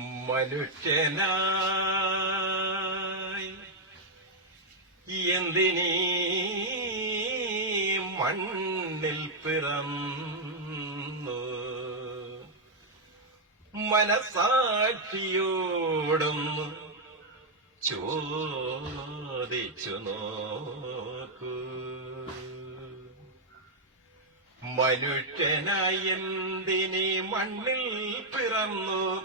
മനുഷ്യനായി എന്തിനീ മണ്ണിൽ പിറന്നു മനസാക്ഷിയോടൊന്ന് ചോദിച്ചു നോക്കൂ. മനുഷ്യനായി എന്തിനീ മണ്ണിൽ പിറന്നു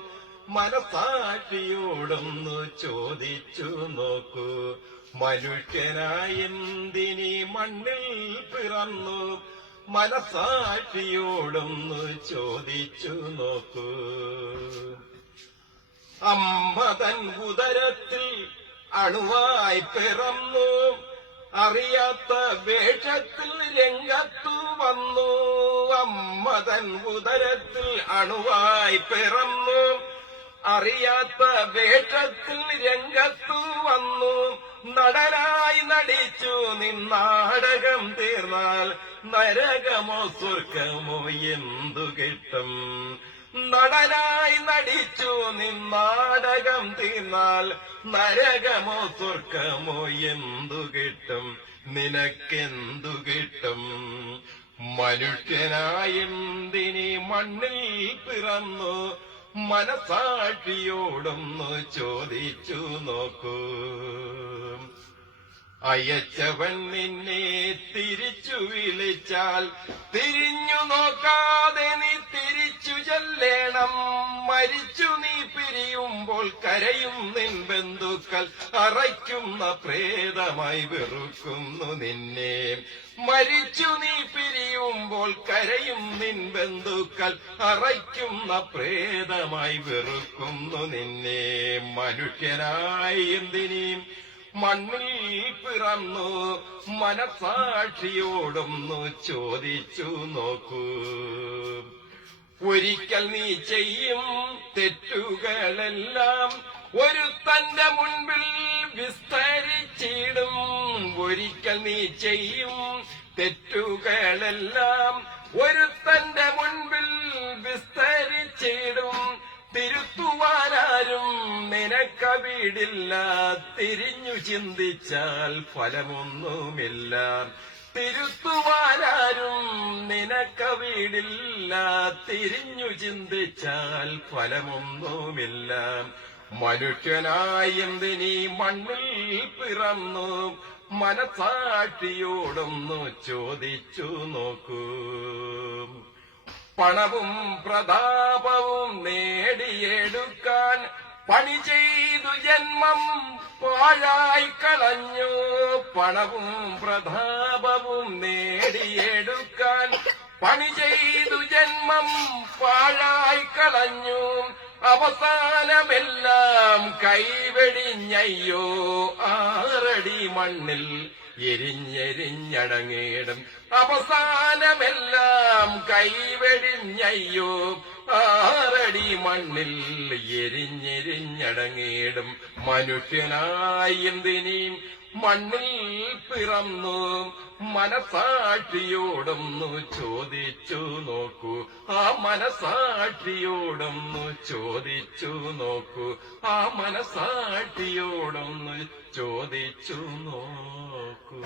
മനസാക്ഷിയോടൊന്ന് ചോദിച്ചു നോക്കൂ. മനുഷ്യനായി എന്തിനീ മണ്ണിൽ പിറന്നു മനസാക്ഷിയോടൊന്ന് ചോദിച്ചു നോക്കൂ. അമ്മ തൻ ഉദരത്തിൽ അണുവായി പിറന്നു അറിയാത്ത വേഷത്തിൽ രംഗത്തു വന്നു. അമ്മ തൻ ഉദരത്തിൽ അണുവായി പിറന്നു അറിയാത്ത വേഷത്തിൽ രംഗത്തു വന്നു. നടനായി നടിച്ചു നിന്നാടകം തീർന്നാൽ നരകമോ സ്വർഗമോ എന്തു കിട്ടും. നടനായി നടിച്ചു നിന്നാടകം തീർന്നാൽ നരകമോ സ്വർഗമോ എന്തു കിട്ടും. നിനക്കെന്തു കിട്ടും. മനുഷ്യനായി എന്തിനീ മണ്ണിൽ പിറന്നു മനസാക്ഷിയോടൊന്ന് ചോദിച്ചു നോക്കൂ. അയച്ചവൻ നിന്നെ തിരിച്ചു വിളിച്ചാൽ തിരിഞ്ഞു നോക്കാതെ നീ തിരിച്ചു ചെല്ലണം. മരിച്ചു നീ പിരിയുമ്പോൾ കരയും നിൻ ബന്ധുക്കൾ അറയ്ക്കുന്ന പ്രേതമായി വെറുക്കുന്നു നിന്നെ. മരിച്ചു നീ പിരിയുമ്പോൾ കരയും നിൻ ബന്ധുക്കൾ അറയ്ക്കുന്ന പ്രേതമായി വെറുക്കുന്നു നിന്നെ. മനുഷ്യനായി എന്തിനീം മണ്ണിൽ പിറന്നു മനസാക്ഷിയോടൊന്നു ചോദിച്ചു നോക്കൂ. ഒരിക്കൽ നീ ചെയ്യും തെറ്റുകളെല്ലാം ഒരുത്തന്റെ മുൻപിൽ വിസ്തരിച്ചിടും. ഒരിക്കൽ നീ ചെയ്യും തെറ്റുകളെല്ലാം ഒരുത്തന്റെ മുൻപിൽ വിസ്തരിച്ചിടും. തിരുത്തുവാനാരും നിനക്കവിടില്ല. തിരിഞ്ഞു ചിന്തിച്ചാൽ ഫലമൊന്നുമില്ല. തിരുത്തുവാനാരും നിനക്കവിടില്ല. തിരിഞ്ഞു ചിന്തിച്ചാൽ ഫലമൊന്നുമില്ല. മനുഷ്യനായി എന്തിനീ മണ്ണിൽ പിറന്നു മനസാക്ഷിയോടൊന്നു ചോദിച്ചു നോക്കൂ. പണവും പ്രതാപവും നേടിയെടുക്കാൻ പണി ചെയ്തു ജന്മം പാഴായി കളഞ്ഞു. പണവും പ്രതാപവും നേടിയെടുക്കാൻ പണി ചെയ്തു ജന്മം പാഴായി കളഞ്ഞു. അവസാനമെല്ലാം കൈവെടിഞ്ഞയ്യോ ആറടി മണ്ണിൽ എരിഞ്ഞെരിഞ്ഞടങ്ങിടും. അവസാനമെല്ലാം കൈവെടിഞ്ഞയ്യോ ആറടി മണ്ണിൽ എരിഞ്ഞെരിഞ്ഞടങ്ങിടും. മനുഷ്യനായി എന്തിനീം മണ്ണിൽ പിറന്നു മനസാക്ഷിയോടൊന്നു ചോദിച്ചു നോക്കൂ. ആ മനസാക്ഷിയോടൊന്നു ചോദിച്ചു നോക്കൂ. ആ മനസാക്ഷിയോടൊന്നു ചോദിച്ചു നോക്കൂ.